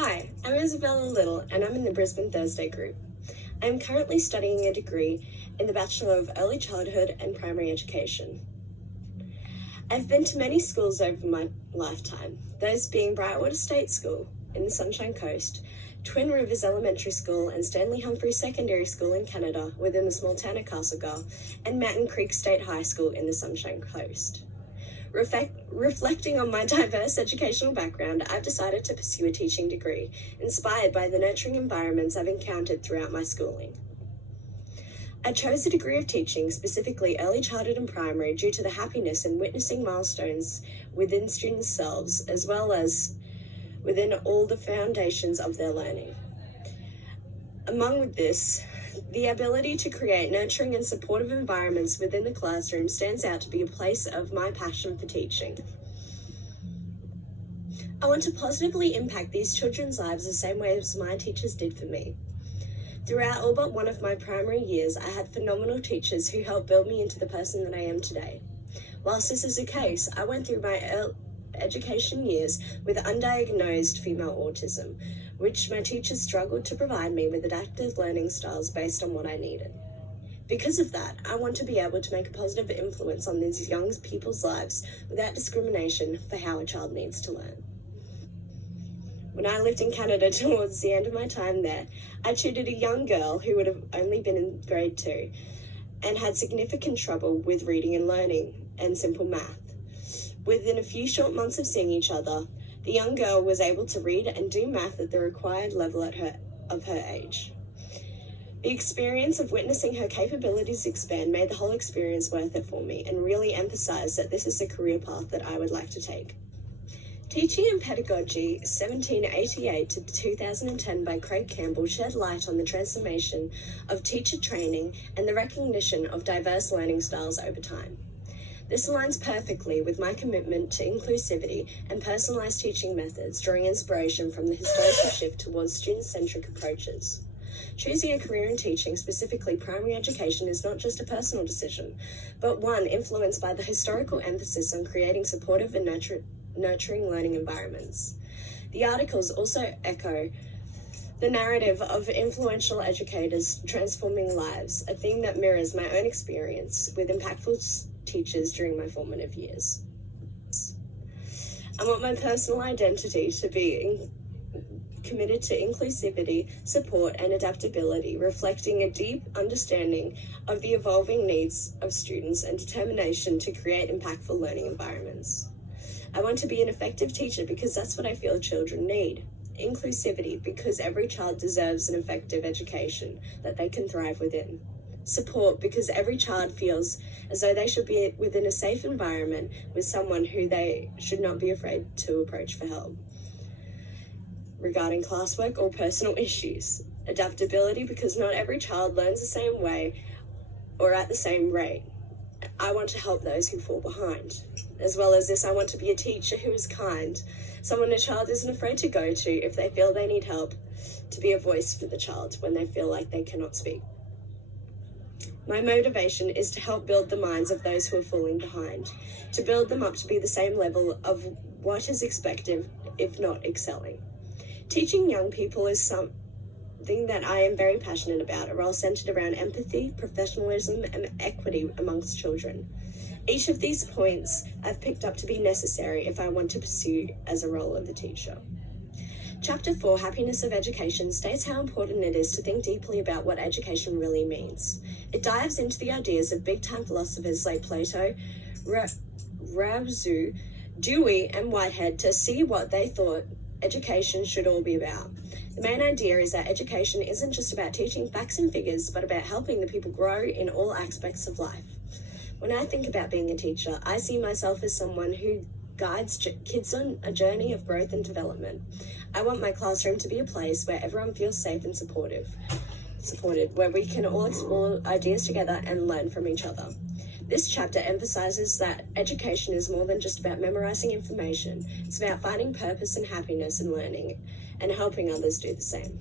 Hi, I'm Isabella Little and I'm in the Brisbane Thursday group. I'm currently studying a degree in the Bachelor of Early Childhood and Primary Education. I've been to many schools over my lifetime, those being Brightwater State School in the Sunshine Coast, Twin Rivers Elementary School and Stanley Humphrey Secondary School in Canada within the small town of Castlegar, and Mountain Creek State High School in the Sunshine Coast. Reflecting on my diverse educational background, I've decided to pursue a teaching degree, inspired by the nurturing environments I've encountered throughout my schooling. I chose a degree of teaching, specifically early childhood and primary, due to the happiness in witnessing milestones within students' selves, as well as within all the foundations of their learning. Among this, the ability to create nurturing and supportive environments within the classroom stands out to be a place of my passion for teaching. I want to positively impact these children's lives the same way as my teachers did for me. Throughout all but one of my primary years, I had phenomenal teachers who helped build me into the person that I am today. Whilst this is the case, I went through my education years with undiagnosed female autism, which my teachers struggled to provide me with adaptive learning styles based on what I needed. Because of that, I want to be able to make a positive influence on these young people's lives without discrimination for how a child needs to learn. When I lived in Canada towards the end of my time there, I tutored a young girl who would have only been in grade 2 and had significant trouble with reading and learning and simple math. Within a few short months of seeing each other, the young girl was able to read and do math at the required level of her age. The experience of witnessing her capabilities expand made the whole experience worth it for me and really emphasized that this is a career path that I would like to take. Teaching and Pedagogy 1788 to 2010 by Craig Campbell shed light on the transformation of teacher training and the recognition of diverse learning styles over time. This aligns perfectly with my commitment to inclusivity and personalized teaching methods, drawing inspiration from the historical shift towards student-centric approaches. Choosing a career in teaching, specifically primary education, is not just a personal decision, but one influenced by the historical emphasis on creating supportive and nurturing learning environments. The articles also echo the narrative of influential educators transforming lives, a theme that mirrors my own experience with impactful teachers during my formative years. I want my personal identity to be committed to inclusivity, support, and adaptability, reflecting a deep understanding of the evolving needs of students and determination to create impactful learning environments. I want to be an effective teacher because that's what I feel children need. Inclusivity, because every child deserves an effective education that they can thrive within. Support, because every child feels as though they should be within a safe environment with someone who they should not be afraid to approach for help regarding classwork or personal issues. Adaptability, because not every child learns the same way or at the same rate. I want to help those who fall behind. As well as this, I want to be a teacher who is kind, someone a child isn't afraid to go to if they feel they need help, to be a voice for the child when they feel like they cannot speak. My motivation is to help build the minds of those who are falling behind, to build them up to be the same level of what is expected, if not excelling. Teaching young people is something that I am very passionate about, a role centered around empathy, professionalism, and equity amongst children. Each of these points I've picked up to be necessary if I want to pursue as a role of the teacher. Chapter 4, Happiness of Education, states how important it is to think deeply about what education really means. It dives into the ideas of big-time philosophers like Plato, Lao-Tzu, Dewey, and Whitehead to see what they thought education should all be about. The main idea is that education isn't just about teaching facts and figures, but about helping the people grow in all aspects of life. When I think about being a teacher, I see myself as someone who guides kids on a journey of growth and development. I want my classroom to be a place where everyone feels safe and supported, where we can all explore ideas together and learn from each other. This chapter emphasizes that education is more than just about memorizing information. It's about finding purpose and happiness in learning and helping others do the same.